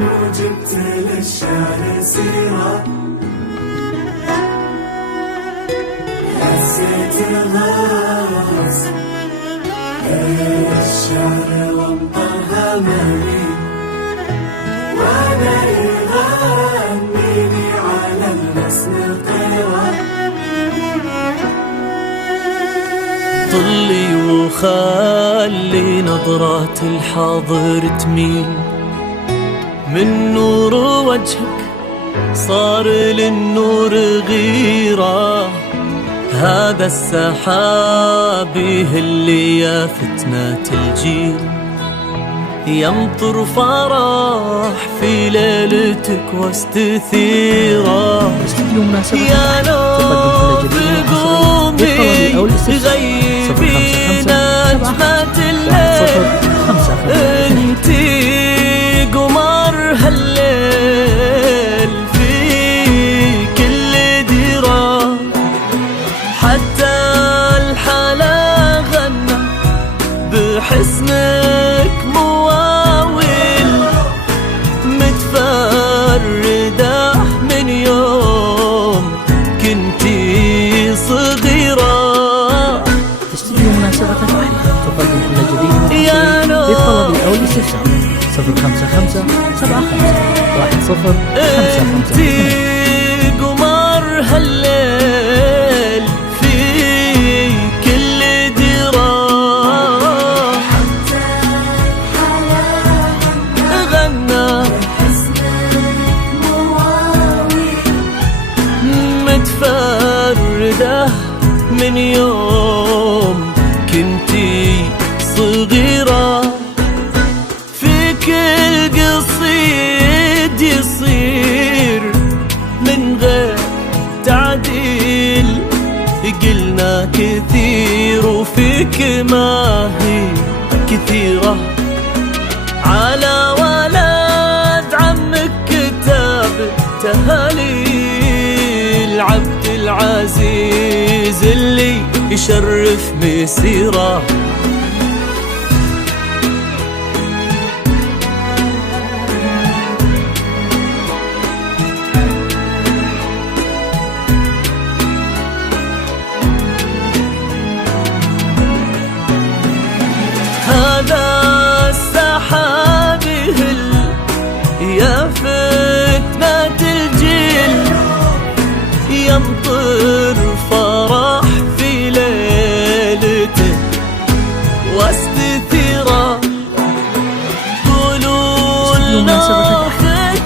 وجبت للشعر سيرة، هزيت الغاز الشعر وامطرها مالي، وانا يغنيني على المسن طيرة. طلي وخلي نظرات الحاضر تميل، من نور وجهك صار للنور غيرة، هذا السحاب اللي يا فتنة الجيل، يمطر فرح في ليلتك واستثيرة. يا نور قومي غيبي نجمة الليل، انتي قمر هالليل في كل ديرة، حتى الحلا غنى بحسنك مواويل، متفردة من يوم كنتي صغيرة. تستدعي مناسبة واحدة تقدم كل جديد للطلب أو الاستفسار 055 75 10 انتي قمر هالليل في كل ديرة، حتى الحلا غنى مواويل، متفردة من يوم كنتي صغيرة. في كل قصيد يصير من غير تعديل، قلنا كثير وفيك ما هي كثيرة، على ولد عمك كتاب تهاليل، عبد العزيز اللي يشرف مسيرة. هذا السحاب يهل يا فتنة الجيل، يمطر فرح في ليلته واستثيرة، قولوا لنا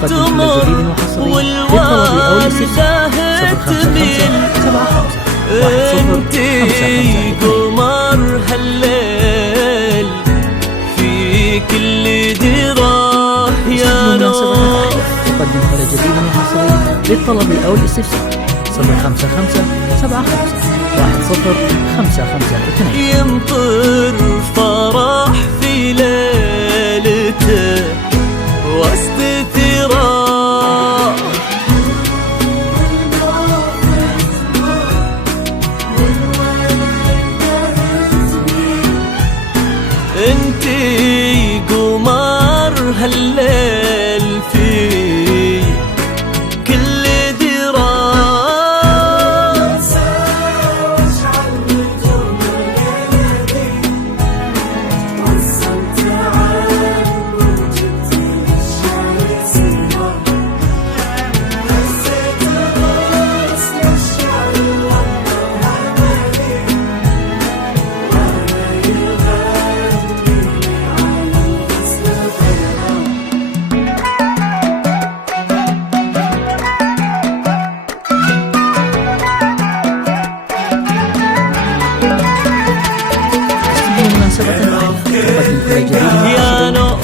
تمر والوالدة تميل، انتي قمر هالليل في كل ديرة. يا نور تقدم كل جديد وحصري للطلب أو الاستفسار 055 75 10 552. يمطر فرح في ليلته واستثيرة، انتي قمر هالليل في كل ديرة.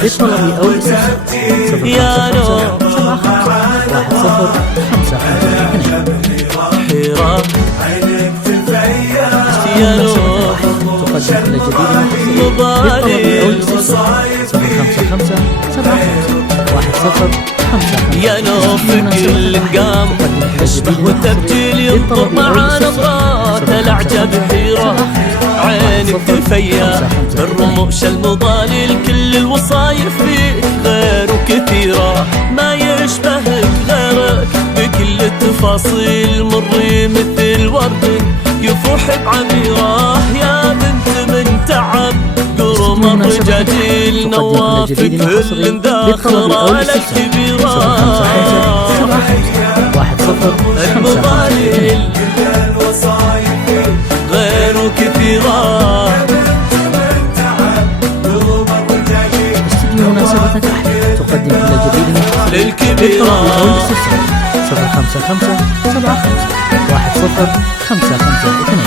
للطلب أو الاستفسار 055 حراك عينك تتغير، يا نور تقدم كل جديد للطلب أو الاستفسار 055 يا نور في كل قام حسبه وتبجيل، ينطر مع نظرات الأعجاب حيرة، عينك تفيا الرموش المضالي، كل الوصايف فيك غير كثيرة ما يشبهك غيرك بكل التفاصيل، مري مثل ورد يفوح بعميره، يا بنت من تعب قرم الرجاجيل نواف كل ذاخرة للكبيرة. المظالل غير كثيرة استديو مناسبتك أحلى تقدم كل جديد للكبيرة. 055 75 10 552.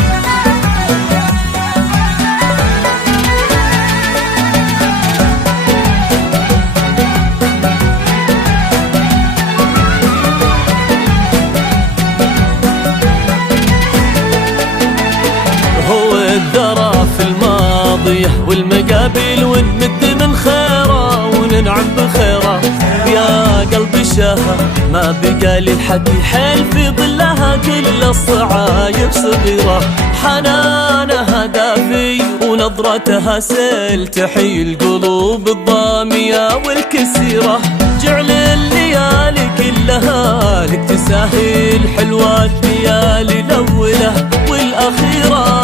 هو الذرى في الماضية والمقابل ونمد من خيره وننعم بخيره، يا قلبي شاهة ما بقى للحكي حيل في ظلها كل الصعايب صغيرة، حنانها دافي ونظرتها سيل تحيي القلوب الضامية والكسيرة، جعل الليالي كلها لك تساهل حلوة الليالي الأولى والأخيرة.